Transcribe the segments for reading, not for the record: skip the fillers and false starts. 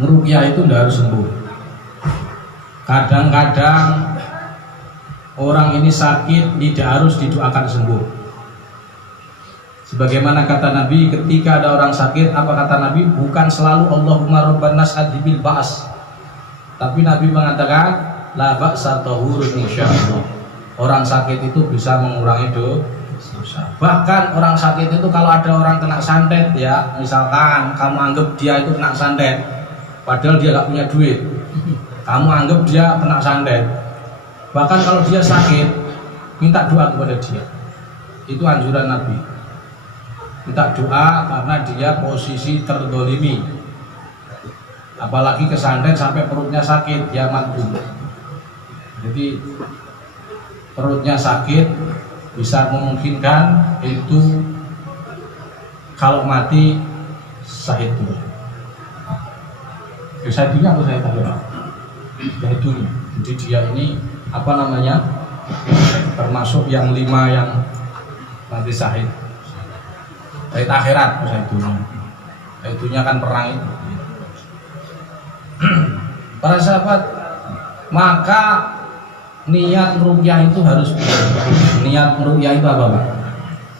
Ngeruqyah itu tidak harus sembuh. Kadang-kadang orang ini sakit tidak harus didoakan sembuh. Sebagaimana kata Nabi, ketika ada orang sakit, apa kata Nabi? Bukan selalu Allahumma rabban nas adhibil ba's, tapi Nabi mengatakan la ba'sa tahurun insyaallah. Orang sakit itu bisa mengurangi dosa. Bahkan orang sakit itu kalau ada orang kena santet, ya misalkan kamu anggap dia itu kena santet padahal dia gak punya duit, kamu anggap dia kena santet, bahkan kalau dia sakit minta doa kepada dia. Itu anjuran Nabi, minta doa karena dia posisi terdolimi, apalagi kesantet sampai perutnya sakit, dia mati. Jadi perutnya sakit bisa memungkinkan itu kalau mati syahid dulu. Syahid dulu apa syahid dulu? Syahid dulu. Jadi dia ini apa namanya, termasuk yang 5 yang nanti syahid. Syahid akhirat syahid dulu. Itunya kan perang itu. Para sahabat, maka niat ruqyah itu harus benar. Niat ruqyah itu apa, Pak?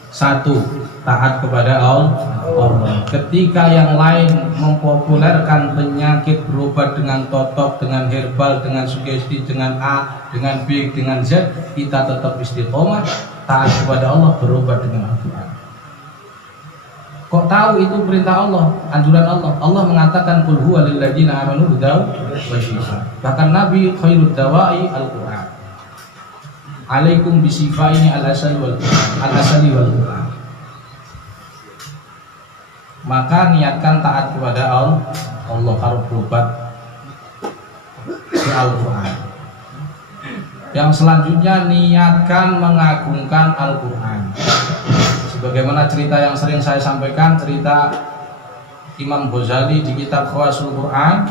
1, taat kepada Allah. Ketika yang lain mempopulerkan penyakit berobat dengan totok, dengan herbal, dengan sugesti, dengan A, dengan B, dengan Z, kita tetap istiqomah, taat kepada Allah, berobat dengan Al-Quran. Kok tahu itu perintah Allah, anjuran Allah? Allah mengatakan qul huwa lil ladzina amanu hudaw wa shifaa. Bahkan Nabi khairud dawai Al-Quran. Alaikum bisifaini al-asali wal Quran. Maka niatkan taat kepada Allah harus berobat di Al-Quran. Yang selanjutnya, niatkan mengagungkan Al-Quran. Sebagaimana cerita yang sering saya sampaikan, cerita Imam Ghazali di kitab Khawasul Quran,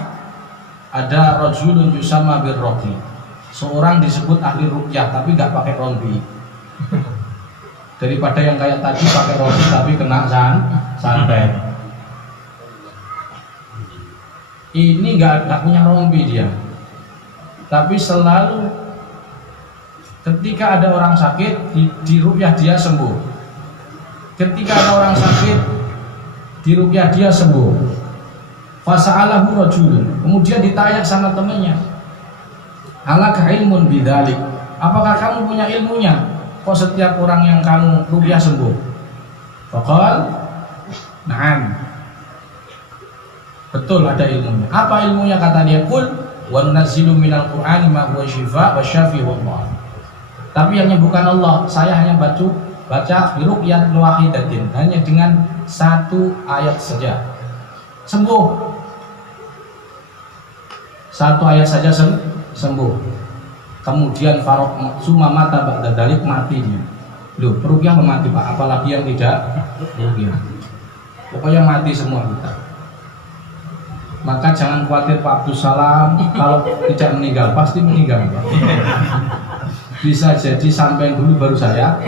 ada rajulun yusama birroqi, seorang disebut ahli ruqyah tapi gak pakai rompi. Daripada yang kayak tadi pakai rompi tapi kena santet. Ini gak punya rompi dia, tapi selalu ketika ada orang sakit di ruqyah dia sembuh. Ketika ada orang sakit di ruqyah dia sembuh. Fasa'alahu rajulun, kemudian ditanya sama temannya, alaka ilmun bidzalik, apakah kamu punya ilmunya? Kok setiap orang yang kamu ruqyah sembuh? Faqal na'am, betul ada ilmunya. Apa ilmunya? Kata dia, qul wa nunazzilu minal qur'ani ma huwa syifaa wa syafii wallah. Tapi yang bukan Allah, saya hanya baca biruqyat wahidatin, hanya dengan 1 ayat saja sembuh. 1 ayat saja sembuh. Kemudian farok summa mata ba'da dzalik, mati dia. Loh, peruqyah mati Pak, apalagi yang tidak peruqyah. Pokoknya mati semua kita. Maka jangan khawatir Pak Abdul Salam kalau tidak meninggal, pasti meninggal Pak. Bisa jadi sampai dulu baru saya,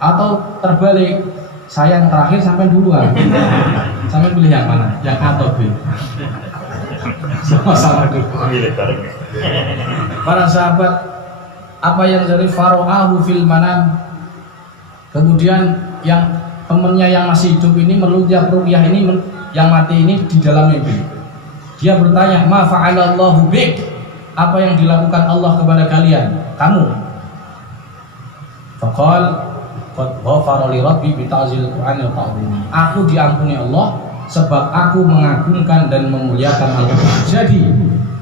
atau terbalik, saya yang terakhir sampai duluan. Sampai pilih yang mana? Yang A atau B? Sama-sama dulu. Para sahabat, apa yang dari faro'ahu fil manam, kemudian yang temannya yang masih hidup ini meruqyah ini, yang mati ini di dalam mimpi. Dia bertanya, ma fa'alallahu bik, apa yang dilakukan Allah kepada kalian, kamu? Faqal qad ghafara li rabbi bi ta'zil Qur'an wa ta'zimi. Aku diampuni Allah sebab aku mengagungkan dan memuliakan Al-Qur'an. Jadi,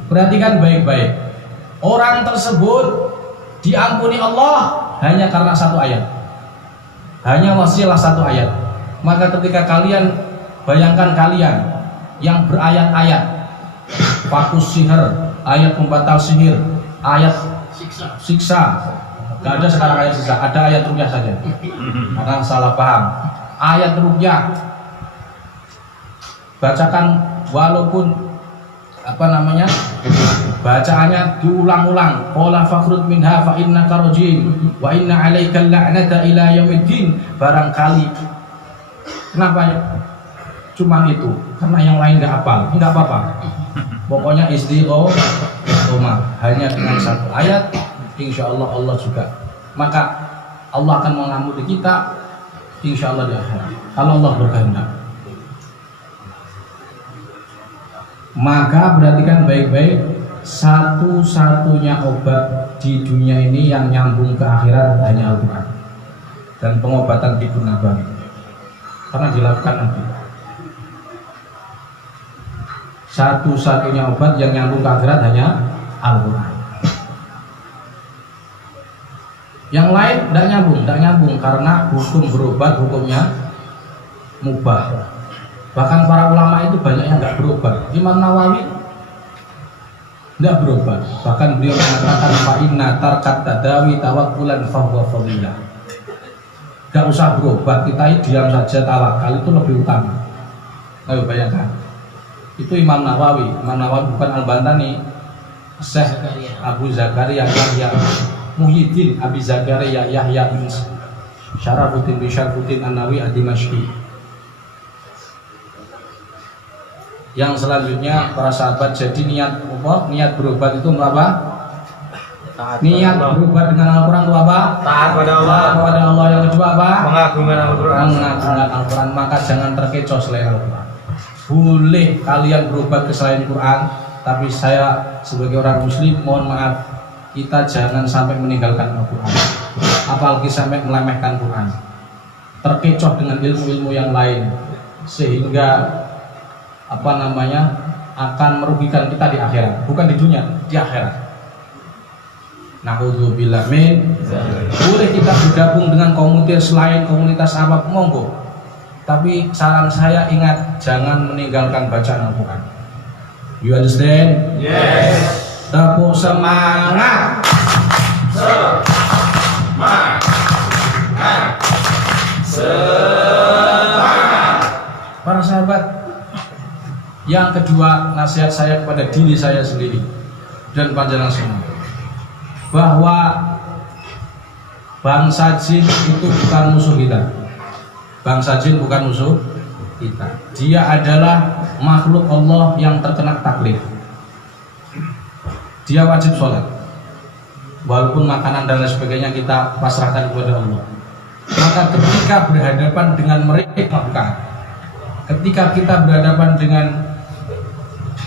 perhatikan baik-baik. Orang tersebut diampuni Allah hanya karena 1 ayat. Hanya wasilah 1 ayat. Maka ketika kalian bayangkan kalian yang berayat-ayat, fakus sihir, ayat pembatal sihir, ayat siksa. Gak ada sekarang ayat siksa, ada ayat ruqyah saja. Karena salah paham. Ayat ruqyah bacakan, walaupun bacaannya diulang-ulang. Qala fakhruj minha fa innaka rajim wa inna 'alaika la'nata ila yaumiddin. Barangkali kenapa ya? Cuma itu, karena yang lain enggak hafal, enggak apa-apa. Pokoknya istiqomah hanya dengan satu ayat, insya Allah Allah juga. Maka Allah akan mengampuni kita, insya Allah di akhirat. Kalau Allah berkehendak. Maka perhatikan baik-baik, satu-satunya obat di dunia ini yang nyambung ke akhirat hanya Al-Quran dan pengobatan Tibun Nabawi, karena dilakukan Nabi. Satu-satunya obat yang nyambung ke akhirat hanya Al-Quran. Yang lain tidak nyambung karena hukum berobat hukumnya mubah. Bahkan para ulama itu banyak yang nggak berobat. Imam Nawawi nggak berobat. Bahkan beliau mengatakan fa inna tarkat tadawi tawakkulan fahuwa fadilah. Nggak usah berobat, kita diam saja tawakal itu lebih utama. Ayo bayangkan. Itu Imam Nawawi. Imam Nawawi bukan Al-Bantani. Syekh Abu Zakaria Yahya Muhyiddin Abi Zakaria Yahya bin Syarafuddin bin Syarafuddin An-Nawawi Ad-Dimashqi. Yang selanjutnya para sahabat, jadi niat apa? Niat berobat itu apa? Niat berobat dengan Al-Quran itu apa? Taat pada Allah. Taat kepada Allah. Yang kedua apa? Mengagungkan Al-Quran. Mengagungkan Al-Quran. Maka jangan terkecoh selain Al-Quran. Boleh kalian berobat ke selain Quran, tapi saya sebagai orang Muslim mohon maaf, kita jangan sampai meninggalkan Al-Quran, apalagi sampai melemehkan Quran, terkecoh dengan ilmu-ilmu yang lain, sehingga akan merugikan kita di akhirat, bukan di dunia, di akhirat. Na'udzubillah min. Boleh kita bergabung dengan komunitas lain, komunitas apa, monggo. Tapi saran saya, ingat, jangan meninggalkan bacaan Al-Quran. You understand? Yes. Tepuk semangat. Semangat. Semangat. Para sahabat, yang kedua nasihat saya kepada diri saya sendiri dan panjenengan semua, bahwa bangsa jin itu bukan musuh kita. Bangsa jin bukan musuh kita. Dia adalah makhluk Allah yang terkena taklif. Dia wajib sholat, walaupun makanan dan lain sebagainya kita pasrahkan kepada Allah. Maka ketika berhadapan dengan mereka, ketika kita berhadapan dengan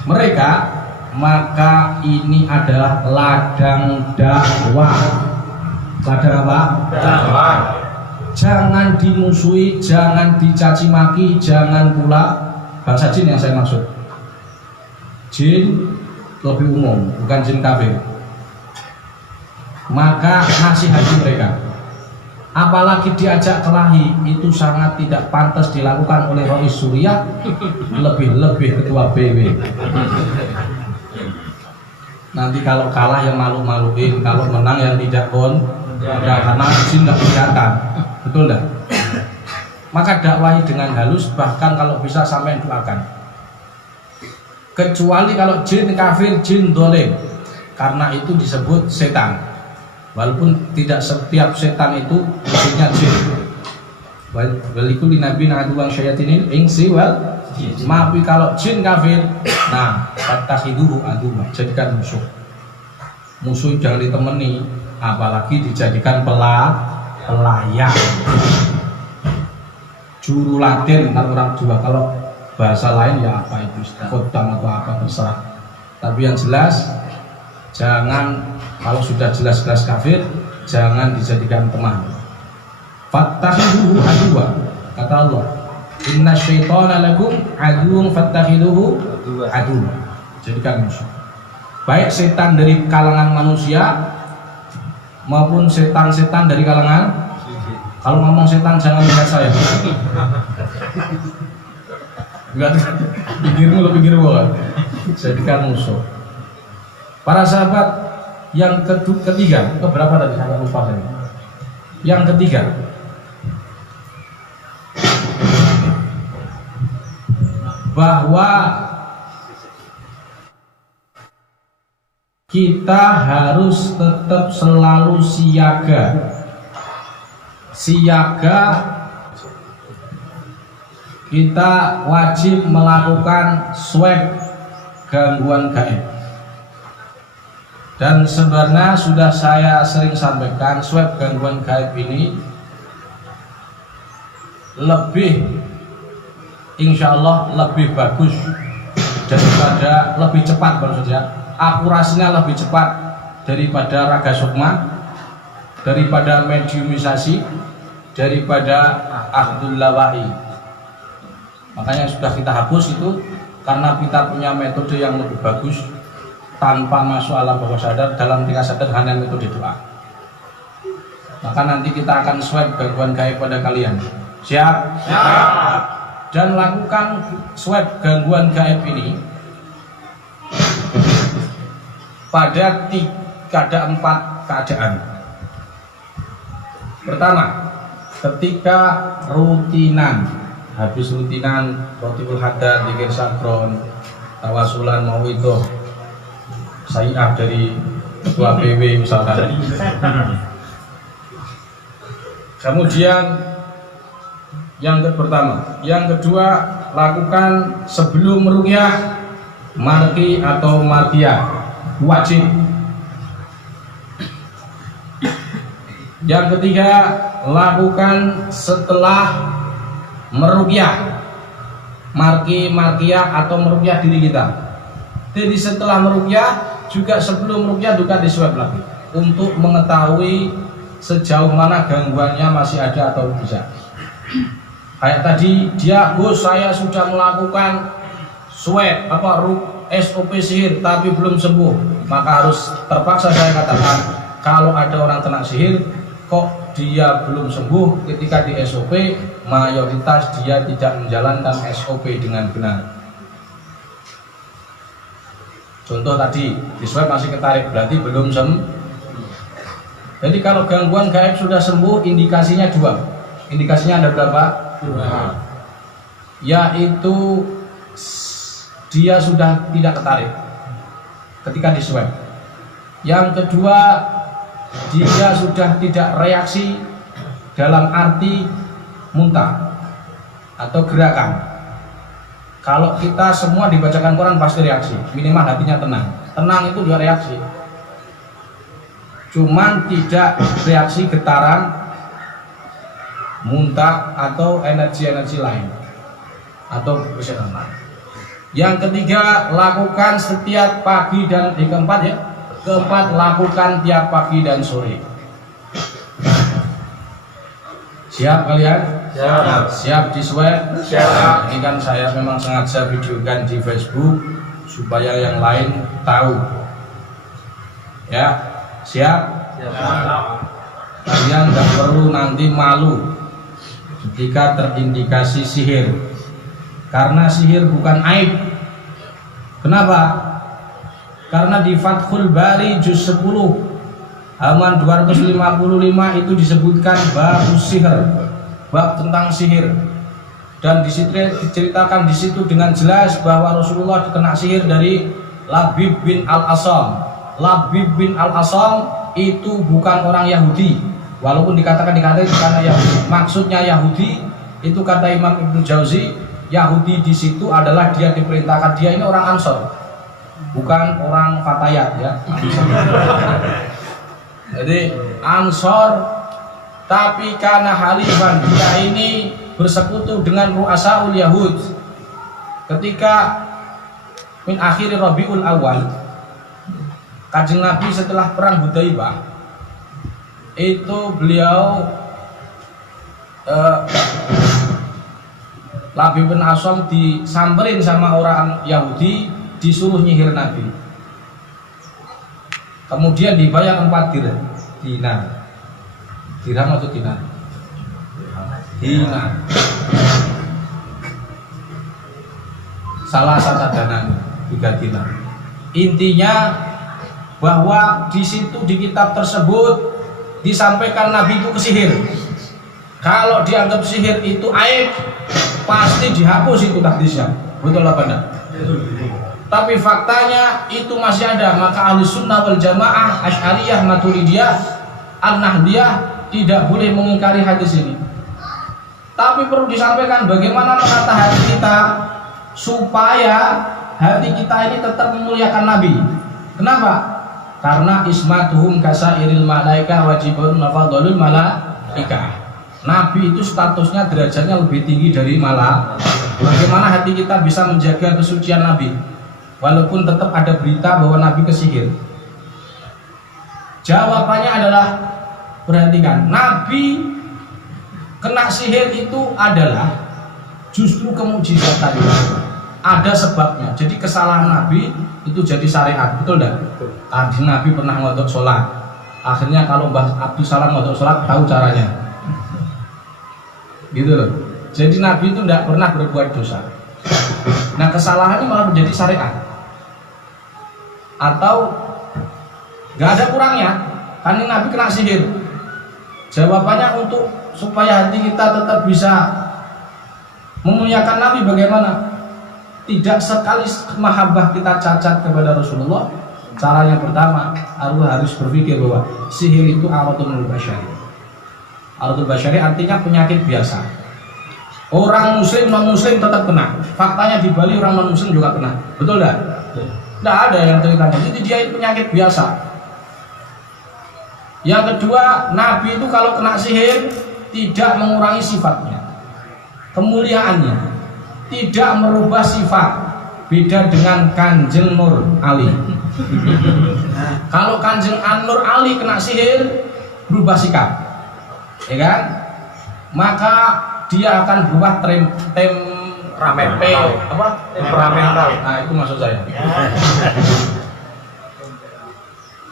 mereka, maka ini adalah ladang dakwah. Ladang apa? Dakwah. Jangan dimusuhi, jangan dicaci maki, jangan pula bangsa jin yang saya maksud. Jin lebih umum, bukan jin kafir. Maka nasihati mereka. Apalagi diajak kelahi, itu sangat tidak pantas dilakukan oleh Rois Suriah, lebih-lebih ketua BW. Nanti kalau kalah yang malu-maluin, kalau menang yang tidak karena jin nggak kelihatan, betul enggak? Maka dakwahi dengan halus, bahkan kalau bisa sampai doakan. Kecuali kalau jin kafir, jin dolim, karena itu disebut setan. Walaupun tidak setiap setan itu musuhnya jin. Walikuli nabi na'aduwang syayatinin insi wal jin. Tapi kalau jin kafir, nah fatakhiduhu aduwwa, jadikan musuh. Musuh jangan ditemani, apalagi dijadikan pelayan. Juru laden kalau orang Jawa, kalau bahasa lain ya apa itu, kodam atau apa terserah. Tapi yang jelas, jangan, kalau sudah jelas-jelas kafir, jangan dijadikan teman. Fattakhiduhu aduwwa, kata Allah, inna syaitana lakum aduwwun fattakhiduhu aduwwa, jadikan musuh. Baik setan dari kalangan manusia maupun setan-setan dari kalangan, kalau ngomong setan jangan lihat saya. Enggak, pikirmu lo pikir gua. Jadikan musuh. Para sahabat, yang ketiga, keberapa tadi saya lupa tadi. Yang ketiga, bahwa kita harus tetap selalu siaga. Kita wajib melakukan swab gangguan gaib. Dan sebenarnya sudah saya sering sampaikan, swab gangguan gaib ini lebih, insya Allah lebih bagus daripada, lebih cepat maksudnya, akurasinya lebih cepat daripada raga sukma, daripada mediumisasi, daripada akhdul lawai. Makanya sudah kita hapus itu karena kita punya metode yang lebih bagus tanpa masuk alam bawah sadar, dalam tingkat sadar hanya metode doa. Maka nanti kita akan swab gangguan gaib pada kalian. Siap? Siap. Dan lakukan swab gangguan gaib ini pada 4 keadaan. Pertama, ketika rutinan, habis rutinan rotibul haddad, dzikir sakron, tawasulan mau itu sayyah dari ketua PW misalkan. Kemudian yang pertama, yang kedua, lakukan sebelum meruqyah marqi atau marqiyah, wajib. Yang ketiga, lakukan setelah meruqyah marqi, marqiyah atau meruqyah diri kita. Jadi setelah meruqyah juga sebelum meruqyah juga diswab lagi untuk mengetahui sejauh mana gangguannya masih ada atau tidak. Kayak tadi dia, Gus, saya sudah melakukan swab SOP sihir tapi belum sembuh, maka harus terpaksa saya katakan kalau ada orang kena sihir kok dia belum sembuh, ketika di SOP mayoritas dia tidak menjalankan SOP dengan benar. Contoh tadi di swab masih ketarik, berarti belum sembuh. Jadi kalau gangguan gaib sudah sembuh, indikasinya 2. Indikasinya ada berapa? 2. Yaitu dia sudah tidak ketarik ketika di swab. Yang kedua, dia sudah tidak reaksi dalam arti muntah atau gerakan. Kalau kita semua dibacakan Quran pasti reaksi, minimal hatinya tenang. Tenang itu juga reaksi, cuman tidak reaksi getaran, muntah atau energi-energi lain atau kesehatan lain. Yang ketiga, lakukan setiap pagi dan keempat lakukan tiap pagi dan sore. Siap kalian? Siap. Siap di swab? Siap. Ini kan saya memang sengaja videokan di Facebook supaya yang lain tahu. Ya, siap? Kalian nggak perlu nanti malu ketika terindikasi sihir, karena sihir bukan aib. Kenapa? Karena di Fathul Bari juz 10 halaman 255 itu disebutkan bab sihir, bab tentang sihir, dan diceritakan di situ dengan jelas bahwa Rasulullah dikena sihir dari Labib bin Al-Asam. Labib bin Al-Asam itu bukan orang Yahudi, walaupun dikatakan karena Yahudi. Maksudnya Yahudi itu kata Imam Ibnu Jauzi, Yahudi di situ adalah dia diperintahkan, dia ini orang Ansor, bukan orang Fatayat ya. Jadi Ansor, tapi karena halifan dia ini bersekutu dengan ru'asaul Yahud. Ketika min akhir Rabiul Awal, Kanjeng Nabi setelah perang Hudaibah itu beliau Labib bin Asam disamperin sama orang Yahudi, disuruh nyihir Nabi. Kemudian dibayar 4 dinar. Dirham atau dinar? Dinar. Salah satu dana 3 dinar. Intinya bahwa di situ di kitab tersebut disampaikan Nabi itu kesihir. Kalau dianggap sihir itu aib, pasti dihapus itu hadisnya. Betul apa enggak? Tapi faktanya itu masih ada. Maka ahli sunnah wal jamaah, Asy'ariyah, Maturidiyah, An-Nahdiyah tidak boleh mengingkari hadis ini. Tapi perlu disampaikan bagaimana menata hati kita supaya hati kita ini tetap memuliakan Nabi. Kenapa? Karena ismatuhum kasairil malaika wajibun nafadhalul malaika. Nabi itu statusnya derajatnya lebih tinggi dari malaikat. Bagaimana hati kita bisa menjaga kesucian Nabi walaupun tetap ada berita bahwa Nabi kesihir? Jawabannya adalah, perhatikan, Nabi kena sihir itu adalah justru kemujizatan tadi. Ada sebabnya. Jadi kesalahan Nabi itu jadi syariat, betul enggak? Tadi Nabi pernah ngodok sholat. Akhirnya kalau Mbah Abdul Salam ngodok sholat tahu caranya. Gitu loh. Jadi Nabi itu tidak pernah berbuat dosa. Nah, kesalahannya malah menjadi syariat. Atau nggak ada kurangnya, kan ini Nabi kena sihir. Jawabannya untuk supaya hati kita tetap bisa memuliakan Nabi bagaimana? Tidak sekali mahabbah kita cacat kepada Rasulullah. Cara yang pertama harus berpikir bahwa sihir itu aratul basyari. Aratul basyari artinya penyakit biasa. Orang muslim non muslim tetap kena. Faktanya di Bali orang non muslim juga kena. Betul enggak? Tidak ada yang ceritanya. Jadi dia itu penyakit biasa. Yang kedua, Nabi itu kalau kena sihir tidak mengurangi sifatnya, kemuliaannya, tidak merubah sifat. Beda dengan Kanjeng Nur Ali. Kalau Kanjeng Nur Ali kena sihir berubah sikap, ya kan? Maka dia akan berubah temperamental. Apa? Temperamental. Nah, itu maksud saya.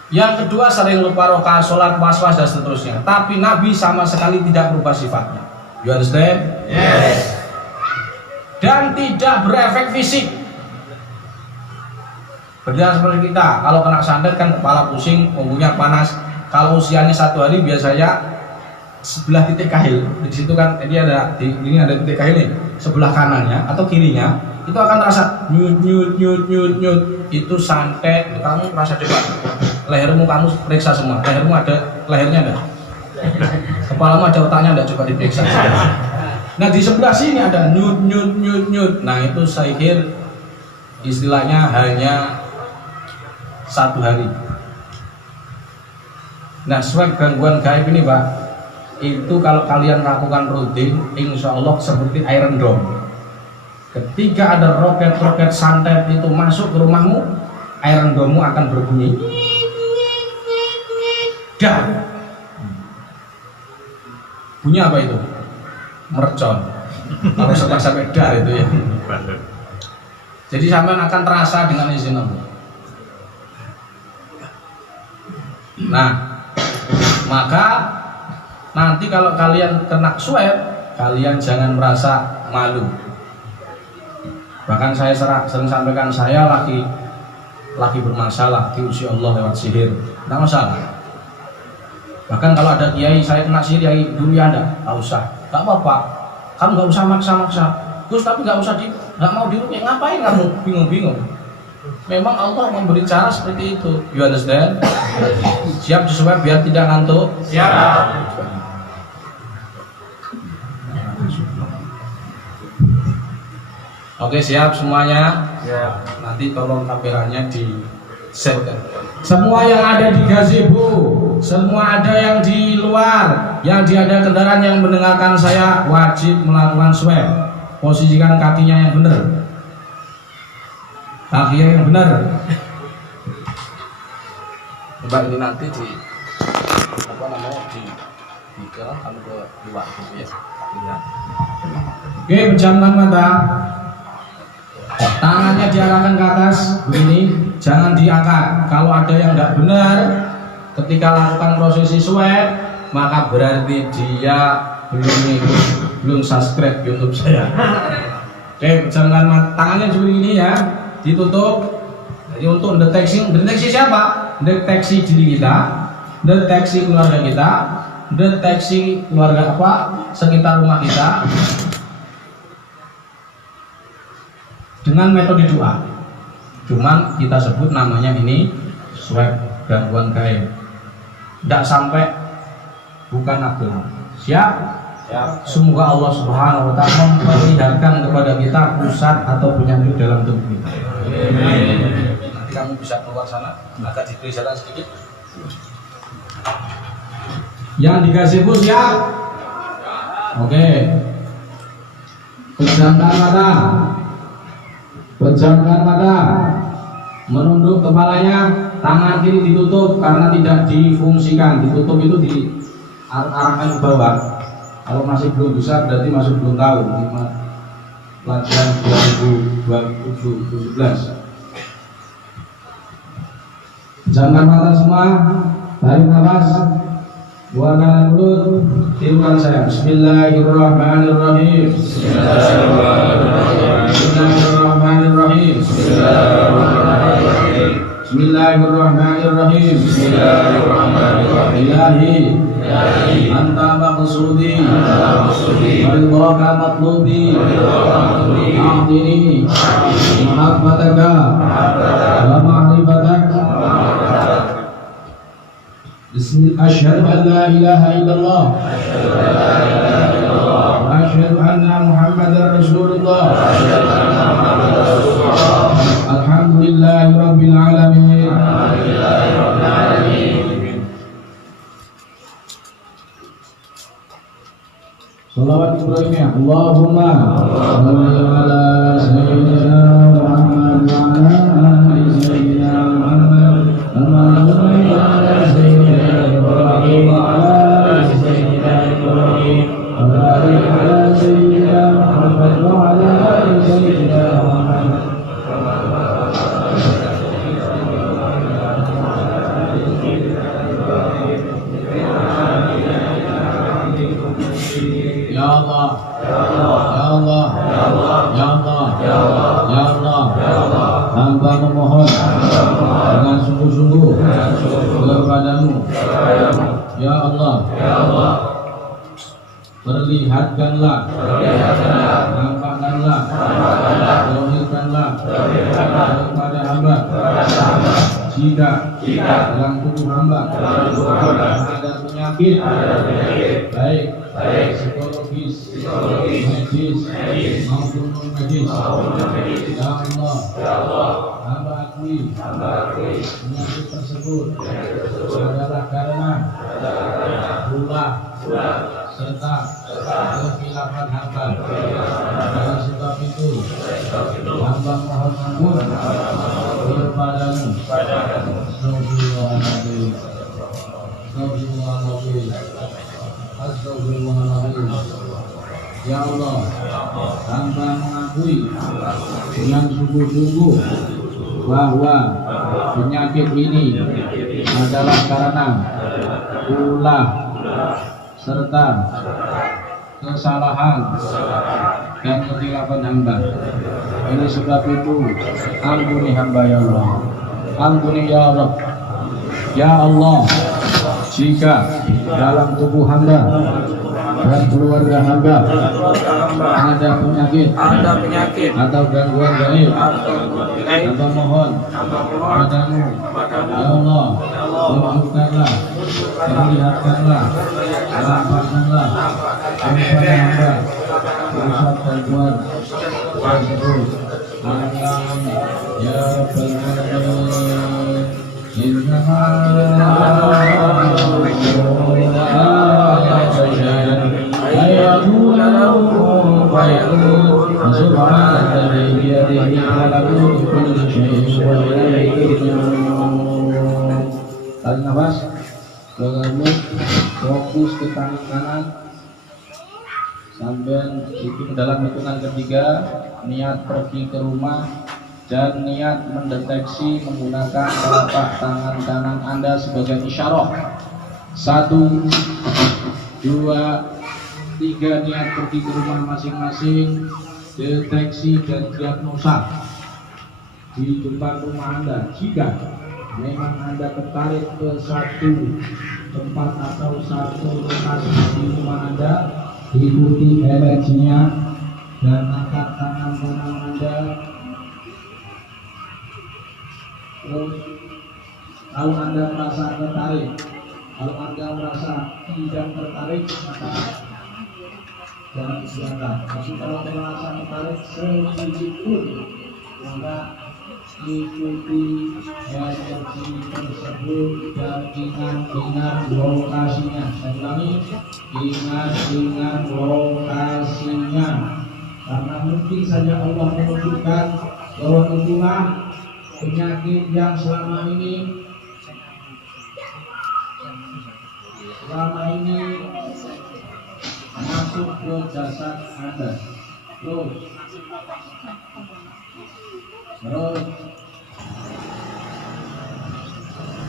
Yang kedua, sering lupa rokaat, sholat, was-was dan seterusnya. Tapi Nabi sama sekali tidak berubah sifatnya. You understand? Yes. Dan tidak berefek fisik. Berbeda seperti kita, kalau kena santet kan kepala pusing, punggungnya panas. Kalau usianya 1 hari biasanya sebelah titik kahil. Di situ kan ini ada titik kahil nih, sebelah kanannya atau kirinya itu akan terasa nyut. Itu santet. Kamu merasa coba lehermu, kamu periksa semua. Lehermu ada lehernya enggak? Kepalamu ada otaknya enggak? Coba diperiksa. Nah, di sebelah sini ada nyut. Nah, itu sihir istilahnya hanya 1 hari. Nah, swab gangguan gaib ini, Pak, itu kalau kalian lakukan rutin, insya Allah seperti Iron Dome. Ketika ada roket-roket santet itu masuk ke rumahmu, Iron Dome-mu akan berbunyi. Dah. Bunyi apa itu? Mercon. Kalau sampai dar itu ya. Jadi sampean akan terasa dengan izin Allah. Nah, maka nanti kalau kalian kena swab, kalian jangan merasa malu. Bahkan saya sering sampaikan, saya lagi bermasalah diuji Allah lewat sihir, tidak masalah. Bahkan kalau ada kiai saya kena sihir, kiai dulu ya nggak usah, nggak apa-apa, kamu nggak usah maksa-maksa. Gus, tapi nggak mau dirukyah, ngapain kamu bingung-bingung? Memang Allah memberi cara seperti itu. You understand? Siap supaya biar tidak ngantuk? Siap. Oke, siap semuanya? Siap. Nanti tolong kameranya di set. Semua yang ada di gazebo, semua ada yang di luar, yang ada kendaraan yang mendengarkan saya wajib melakukan swab. Posisikan kakinya yang benar, kakinya yang benar. Coba ini nanti di kamu ke luar gitu ya. Oke, pejamkan mata. Tangannya diarahkan ke atas begini, jangan diangkat. Kalau ada yang tidak benar ketika lakukan prosesi swab, maka berarti dia belum subscribe YouTube saya. Oke, pejamkan tangannya seperti ini ya, ditutup. Jadi untuk deteksi siapa? Deteksi diri kita, deteksi keluarga kita, deteksi keluarga apa sekitar rumah kita, dengan metode doa. Cuman kita sebut namanya ini swab gangguan gaib. Tidak sampai bukan agama. Siap? Siap. Semoga Allah Subhanahu wa ta'ala memperlihatkan kepada kita pusat atau penyakit dalam tubuh kita. Nanti kamu bisa keluar sana, agak diberi jalan sedikit. Yang dikasih bus ya. Oke. Pejamkan mata. Pejamkan mata. Menunduk kepalanya, tangan kiri ditutup karena tidak difungsikan. Ditutup itu di arahkan ke bawah. Kalau masih belum bisa berarti masih belum tahu. Pelajaran 2017. Pejamkan mata semua. Tarik nafas. Buangkan mulut. Tirukan saya. Bismillahirrahmanirrahim. Bismillahirrahmanirrahim. Bismillahirrahmanirrahim. Ilahi anta maqsudi waridhaka matlubi a'tini mahabbataka wa ma'rifataka. Bismillah. Asyhadu an la ilaha illallah wa asyhadu anna Muhammadar Rasulullah. Alhamdulillahi rabbil alamin. Shalawat Ibrahimiyah. Allahumma shalli ala sayyidina Muhammad wa ala ali sayyidina Muhammad. Allahumma shalli ala sayyidina Ibrahim wa ala ali sayyidina Ibrahim. Wa barik ala sayyidina Muhammad wa ala ali sayyidina Muhammad. Ya Allah, ya Allah, ya Allah, ya Allah, ya Allah, ya Allah, hamba memohon dengan sungguh-sungguh kepadamu, ya Allah, perlihatkanlah, nampakkanlah, lahirkanlah kepada hamba jika dalam tubuh hamba ada penyakit baik psikologis, medis maupun non medis. Ya Allah, hamba akui penyakit tersebut adalah karena ulah serta kekhilafan hamba. Oleh sebab itu hamba mohon ampun kepadamu. Astagfirullahaladzim. Astagfirullahaladzim. Astagfirullahaladzim. Ya Allah, hamba mengakui dengan sungguh-sungguh bahwa penyakit ini adalah karena ulah serta kesalahan dan kekhilafan hamba. Oleh sebab itu ampuni hamba ya Allah, ampuni ya Allah. Ya Allah, jika dalam tubuh hamba dan keluarga hamba ada penyakit atau gangguan gaib, hamba mohon padamu ya Allah, tunjukkanlah, perlihatkanlah, lampahkanlah kepada hamba pusat gangguan tersebut. Amin ya rabbal alamin. Tarik nafas, lalu fokus ke tangan kanan sambil itu dalam hitungan ketiga, niat pergi ke rumah dan niat mendeteksi menggunakan telapak tangan kanan Anda sebagai isyarat. 1, 2, 3 niat pergi ke rumah masing-masing, deteksi dan diagnosa di depan rumah Anda. Jika memang Anda tertarik ke satu tempat atau satu lokasi di rumah Anda, ikuti energinya dan angkat tangan kanan Anda. Terus kalau Anda merasa tertarik, kalau Anda merasa tidak tertarik, maka jangan diserahkan. Tapi kalau merasa tertarik sedikit pun, maka ikuti energi tersebut dan ingat-ingat lokasinya. Saya ulangi, ingat-ingat lokasinya, karena mungkin saja Allah menunjukkan bahwa itulah penyakit yang selama ini masuk ke jasad Anda. Terus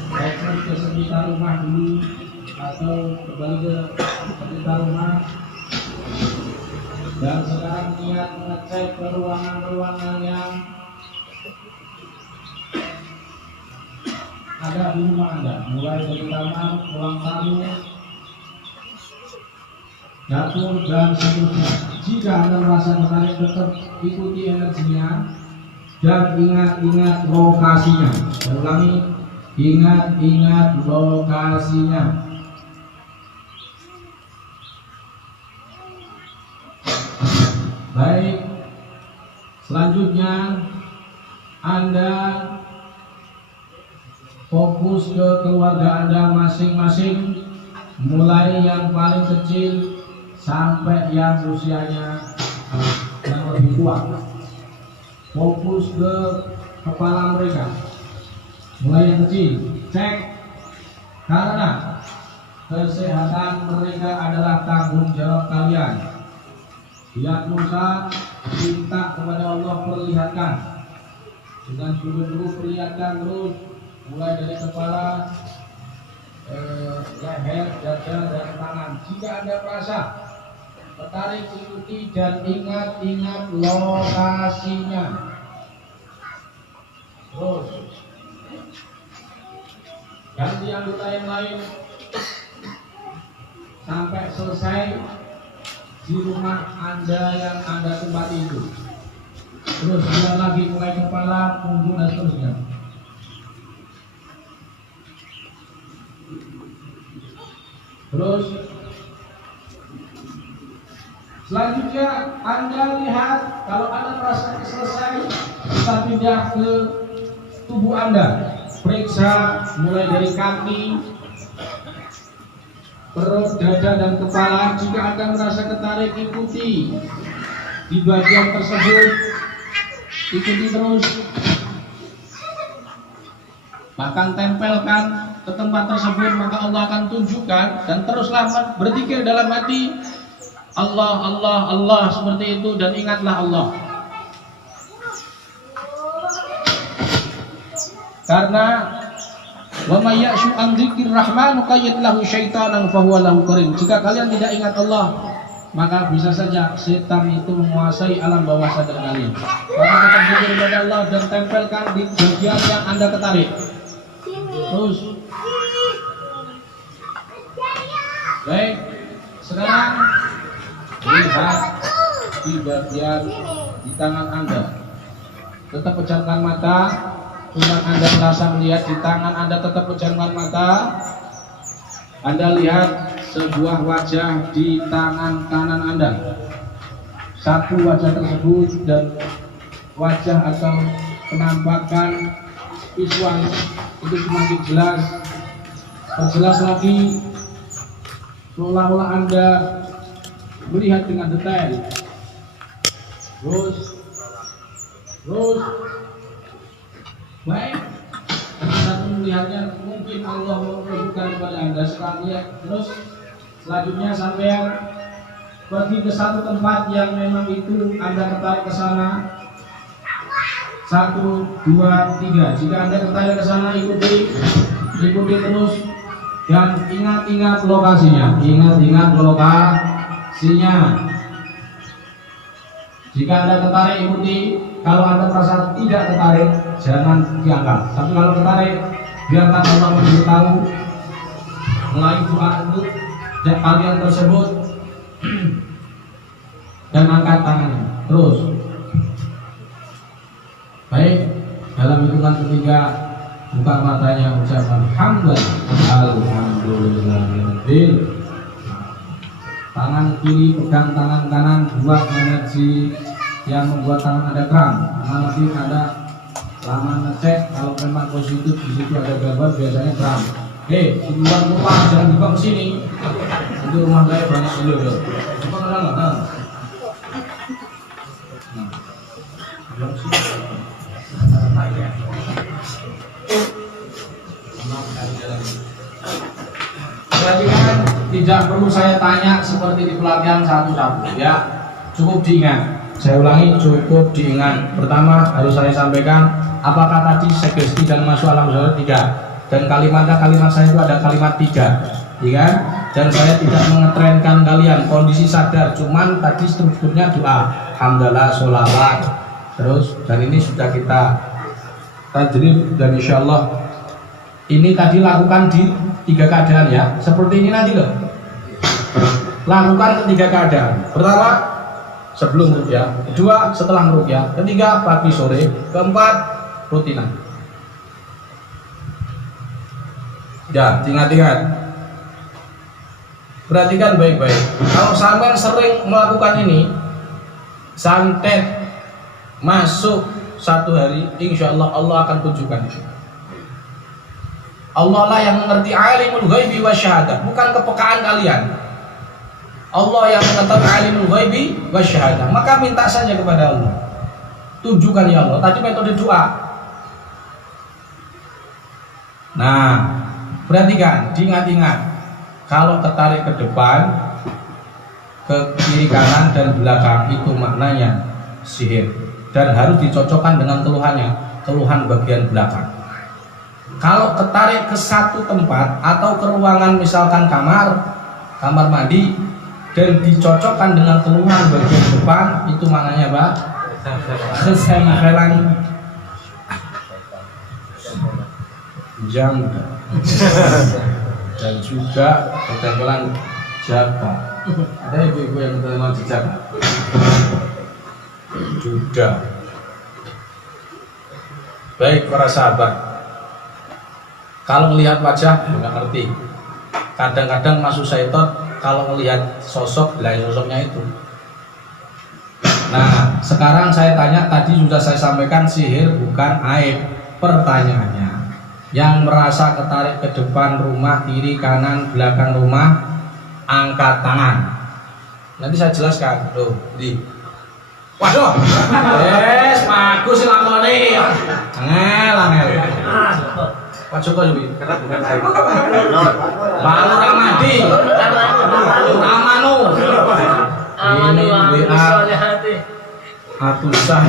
kembali ke sekitar rumah dulu, atau kembali ke sekitar rumah, dan sekarang niat mengecek ke ruangan-ruangan yang ada di rumah Anda, mulai dari kamar, ruang tamu, dapur, dan seterusnya. Jika Anda merasa tertarik, tetap ikuti energinya dan ingat-ingat lokasinya. Saya ulangi, ingat-ingat lokasinya. Baik, selanjutnya Anda fokus ke keluarga Anda masing-masing, mulai yang paling kecil sampai yang usianya yang lebih tua. Fokus ke kepala mereka, mulai yang kecil. Cek, karena kesehatan mereka adalah tanggung jawab kalian. Lihat Musa, minta kepada Allah perlihatkan dengan sungguh-sungguh, perlihatkan terus, mulai dari kepala, leher, dada, dan tangan. Jika Anda merasa tertarik, ikuti dan ingat-ingat lokasinya. Terus ganti anggota yang lain sampai selesai di rumah Anda yang Anda tempati itu. Terus jalan lagi, mulai kepala, punggung, dan seterusnya. Terus selanjutnya Anda lihat, kalau Anda merasa selesai, kita pindah ke tubuh Anda. Periksa mulai dari kaki, perut, dada, dan kepala. Jika Anda merasa tertarik, ikuti di bagian tersebut, ikuti terus. Bahkan tempelkan ke tempat tersebut, maka Allah akan tunjukkan. Dan teruslah berzikir dalam hati, Allah, Allah, Allah, seperti itu, dan ingatlah Allah. Karena wa may ya'shu an dzikrir rahman nuqayyid lahu syaitanan fa huwa lahu qarin. Jika kalian tidak ingat Allah, maka bisa saja setan itu menguasai alam bawah sadar kalian. Maka tetap zikir kepada Allah dan tempelkan di bagian yang Anda ketarik. Terus, baik, sekarang lihat di bagian di tangan Anda. Tetap pejamkan mata. Jika Anda merasa melihat di tangan Anda, tetap pejamkan mata. Anda lihat sebuah wajah di tangan kanan Anda. Satu wajah tersebut dan wajah atau penampakan visual itu semakin jelas, perjelas lagi, seolah-olah Anda melihat dengan detail. Terus, baik, Anda melihatnya, mungkin Allah menunjukkan kepada Anda. Sekarang lihat terus. Selanjutnya sampai pergi ke satu tempat yang memang itu Anda tertarik ke sana. 1, 2, 3. Jika Anda tertarik ke sana, ikuti terus dan ingat-ingat lokasinya. Ingat-ingat lokasinya. Jika Anda tertarik, ikuti. Kalau Anda merasa tidak tertarik, jangan diangkat. Tapi kalau tertarik, biarkan Allah memberitahu melalui doa untuk kalian tersebut dan angkat tangannya. Terus, baik, dalam hitungan ketiga buka matanya, ucapkan alhamdulillahirabbil. Tangan kiri pegang tangan kanan, buat energi yang membuat tangan Anda kram. Nanti ada Lama ngecek kalau memang positif di situ ada gambar biasanya terang. Keluar rumah jangan dibawa ke sini. Itu rumah saya banyak dulu. Coba kenal. Berarti kan tidak perlu saya tanya seperti di pelatihan satu-satu ya. Cukup diingat. Saya ulangi, cukup diingat. Pertama harus saya sampaikan apakah tadi sugesti dan masuk alam zahir 3 dan kalimat saya itu ada kalimat 3, ya kan? Dan saya tidak mengetrenkan kalian kondisi sadar, cuman tadi strukturnya doa, hamdalah, sholawat, terus dan ini sudah kita tajrid dan insya Allah ini tadi lakukan di 3 keadaan ya, seperti ini nanti loh. Lakukan 3 keadaan. Pertama sebelum ruqyah, kedua setelah ruqyah, ketiga pagi sore, keempat rutinan. Ya, ingat-ingat. Perhatikan baik-baik. Kalau sampean sering melakukan ini, santet masuk 1 hari, insya Allah Allah akan tunjukkan. Allah lah yang mengerti alimul ghaibi wasyahadah, bukan kepekaan kalian. Allah yang mengetahui alimul ghaibi wasyahadah. Maka minta saja kepada Allah. Tunjukkan ya Allah. Tadi metode doa. Nah, perhatikan, diingat-ingat. Kalau ketarik ke depan, ke kiri kanan dan belakang itu maknanya sihir dan harus dicocokkan dengan keluhannya, keluhan bagian belakang. Kalau ketarik ke satu tempat atau ke ruangan misalkan kamar mandi dan dicocokkan dengan keluhan bagian depan itu maknanya apa? Kesempelan jangka dan juga ketempelan jaga. Ada ibu-ibu yang ketempelan jaga juga. Baik para sahabat, kalau melihat wajah nggak ngerti. Kadang-kadang masuk syaitan kalau melihat sosok, lah sosoknya itu. Nah, sekarang saya tanya, tadi sudah saya sampaikan sihir bukan aib. Pertanyaannya, yang merasa ketarik ke depan rumah, kiri, kanan, belakang rumah, angkat tangan. Nanti saya jelaskan. Loh, di. Waduh, yes, bagus lakoni. Angel. Pak Joko juga. Karena bukan aib. Pak Ramadi. Amanu. Ini WA. Atusan.